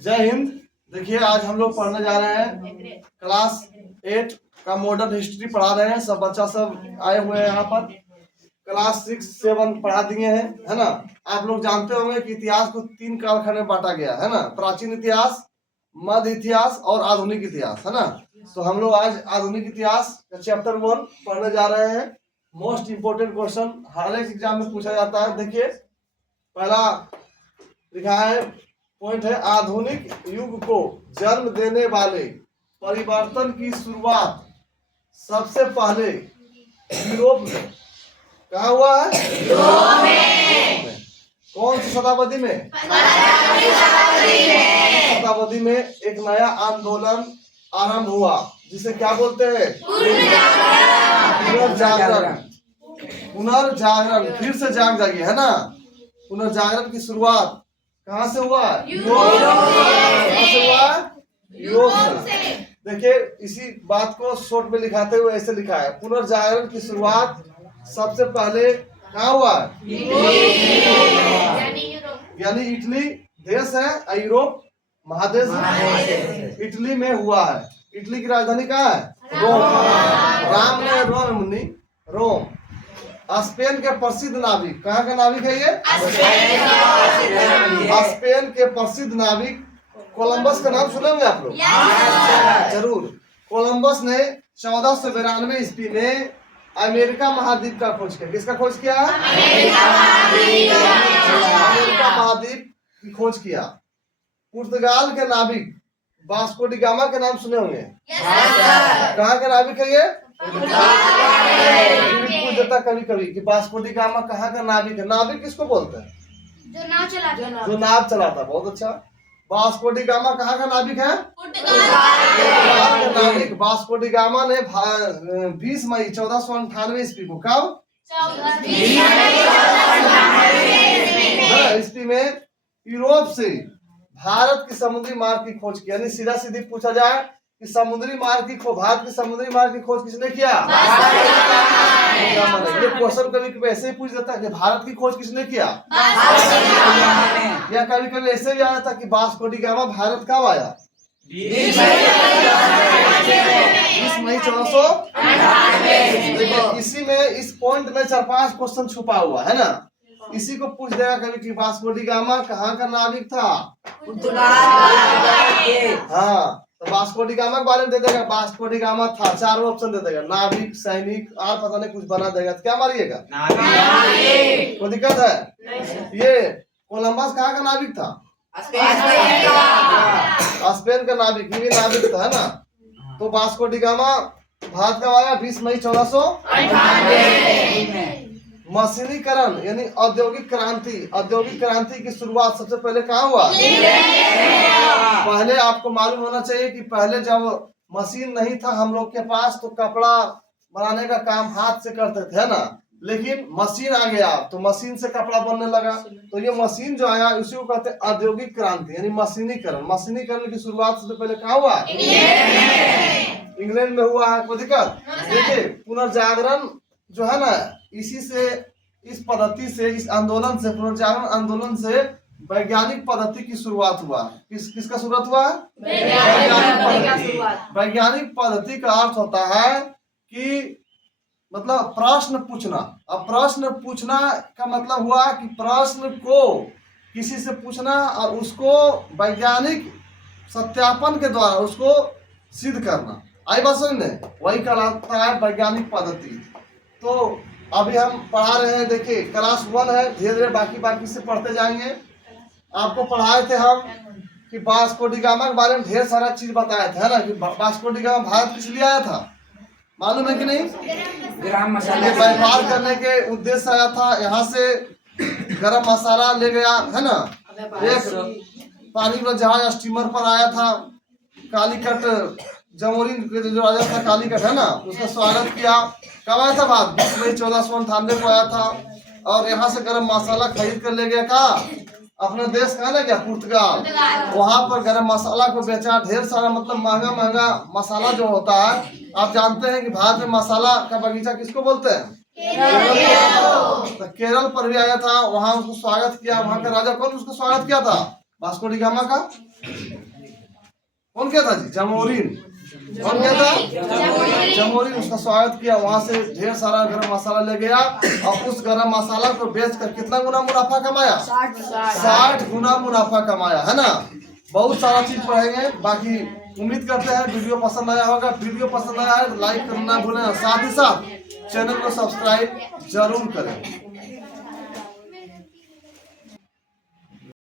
जय हिंद। देखिए आज हम लोग पढ़ने जा रहे हैं क्लास 8 का मॉडर्न हिस्ट्री पढ़ा रहे हैं। सब बच्चा सब आए हुए हैं यहाँ पर। क्लास 6, 7 पढ़ा दिए हैं, है ना। आप लोग जानते होंगे कि इतिहास को 3 कालखंड में बांटा गया है ना। प्राचीन इतिहास, मध्य इतिहास और आधुनिक इतिहास, है ना। तो हम लोग आज आधुनिक इतिहास का चैप्टर 1 पढ़ने जा रहे हैं। मोस्ट इंपोर्टेंट क्वेश्चन हर एक एग्जाम में पूछा जाता है। देखिए पहला लिखा है, पॉइंट है, आधुनिक युग को जन्म देने वाले परिवर्तन की शुरुआत सबसे पहले यूरोप में कहा हुआ है? यूरोप में। कौन सी शताब्दी में? शताब्दी में एक नया आंदोलन आरंभ हुआ जिसे क्या बोलते हैं? पुनर्जागरण। पुनर्जागरण, फिर से जाग जाइए, है ना। पुनर्जागरण की शुरुआत कहाँ से हुआ? कहाँ से हुआ? यूरोप से। देखिए इसी बात को शॉर्ट में लिखाते हुए ऐसे लिखा है, पुनर्जागरण की शुरुआत सबसे पहले कहाँ हुआ? यानी इटली देश है, यूरोप महादेश है, इटली में हुआ है। इटली की राजधानी कहाँ है? रोम। राम ने रोम मुनि, रोम। स्पेन के प्रसिद्ध नाविक, कहाँ का नाविक है ये? स्पेन के प्रसिद्ध नाविक कोलंबस का नाम सुने होंगे आप लोग? जरूर। कोलंबस ने 1492 ईस्वी में अमेरिका महाद्वीप का खोज किया। किसका खोज किया? अमेरिका महाद्वीप की खोज किया। पुर्तगाल के नाविक वास्को डी गामा के नाम सुने होंगे? कहाँ का नाविक है ये? पूछ देता कभी कभी कि वास्को डी गामा कहाँ का नाविक है। नाविक किसको बोलते हैं? जो नाव चलाता। बहुत अच्छा। वास्को डी गामा कहाँ का नाविक है? पुर्तगाल का नाविक वास्को डी गामा ने 20 मई 1498 ईस्वी को, कब? ईस्वी में यूरोप से भारत की समुद्री मार्ग की खोज की। यानी सीधा सीधी पूछा जाए कि समुद्री मार्ग की भारत की समुद्री मार्ग की खोज किसने किया? ये क्वेश्चन कभी ऐसे ही पूछ देता है कि भारत की खोज किसने किया, या कभी कभी ऐसे भी आया था कि वास्को डी गामा भारत कब आया? 20 मई 1498। देखो इसी में, इस पॉइंट में 4-5 क्वेश्चन छुपा हुआ है ना। इसी को पूछ देगा कभी कि वास्को डी गामा कहाँ का नाविक था? हाँ, तो वास्को डी गामा के बारे में दे देगा, वास्को डी गामा था। 4 ऑप्शन दे देगा, नाविक, सैनिक और पता नहीं कुछ बना देगा। तो क्या मारिएगा? कोई दिक्कत है? ये कोलंबस कहाँ का नाविक था? स्पेन का नाविक, ये भी नाविक था, है ना। तो वास्को डी गामा भारत कब आया? 20 मई 1498। मशीनीकरण यानी औद्योगिक क्रांति की शुरुआत सबसे पहले कहाँ हुआ? पहले आपको मालूम होना चाहिए कि पहले जब मशीन नहीं था हम लोग के पास, तो कपड़ा बनाने का काम हाथ से करते थे, है ना। लेकिन मशीन आ गया तो मशीन से कपड़ा बनने लगा। तो ये मशीन जो आया उसी को कहते हैं औद्योगिक क्रांति यानी मशीनीकरण। मशीनीकरण की शुरुआत सबसे पहले कहाँ हुआ? इंग्लैंड में हुआ है। कोई दिक्कत? देखिए पुनर्जागरण जो है ना, इसी से, इस पद्धति से, इस आंदोलन से, पुनर्जागरण आंदोलन से वैज्ञानिक पद्धति की शुरुआत हुआ। किसका शुरुआत हुआ? वैज्ञानिक पद्धति का अर्थ होता है कि मतलब प्रश्न पूछना। अब प्रश्न पूछना का मतलब हुआ कि प्रश्न को किसी से पूछना और उसको वैज्ञानिक सत्यापन के द्वारा उसको सिद्ध करना। आई बात समझ में? वही कहलाता है वैज्ञानिक पद्धति। तो अभी हम पढ़ा रहे हैं, देखिए क्लास 1 है, धीरे धीरे बाकी से पढ़ते जाएंगे। आपको पढ़ाए थे हम कि वास्को डी गामा के बारे में ढेर सारा चीज बताया था, है ना। कि वास्को डी गामा भारत किस लिए आया था मालूम है कि नहीं? गरम मसाला व्यापार करने के उद्देश्य आया था। यहाँ से गरम मसाला ले गया, है ना। एक पानी में जहाज स्टीमर पर आया था। कालीकट जमोरी जो राजा था कालीकट, है ना, उसका स्वागत किया। कब आया था? भारत 20 मई 1498 को आया था। और यहाँ से गरम मसाला खरीद कर ले गया, कहा? अपने देश का ना क्या, पुर्तगाल। वहां पर गरम मसाला को बेचा। ढेर सारा मतलब महंगा मसाला जो होता है। आप जानते हैं कि भारत में मसाला का बगीचा किसको बोलते हैं? तो केरल पर भी आया था, वहां उसको स्वागत किया। वहां का राजा कौन उसको स्वागत किया था? वास्को डी गामा का कौन क्या था जी? जमोरिन। कौन क्या था? जमोरिन। उसका स्वागत किया, वहां से ढेर सारा गरम मसाला ले गया और उस गरम मसाला को बेचकर कितना गुना मुनाफा कमाया? 60 गुना मुनाफा कमाया, है ना। बहुत सारा चीज पढ़ेंगे। बाकी उम्मीद करते हैं वीडियो पसंद आया होगा। वीडियो पसंद आया है तो लाइक करना भूलें, साथ ही साथ चैनल को सब्सक्राइब जरूर करें।